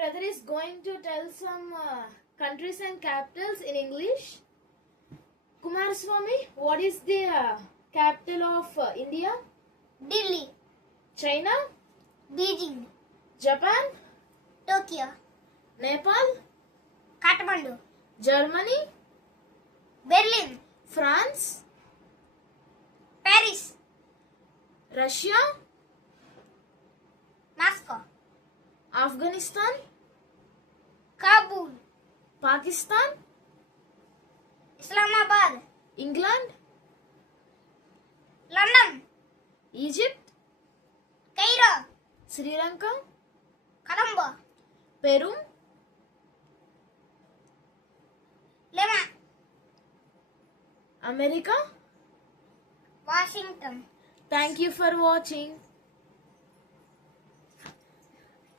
brother is going to tell some countries and capitals in English. Kumaraswamy, what is the capital of India? Delhi, China, Beijing, Japan, Tokyo, Nepal, Kathmandu, Germany, Berlin, France, Paris, Russia, Moscow, Afghanistan, Kabul, Pakistan, Islamabad, England, London, Egypt, Cairo, Sri Lanka, Colombo, Peru, Lima, America. Washington. Thank you for watching.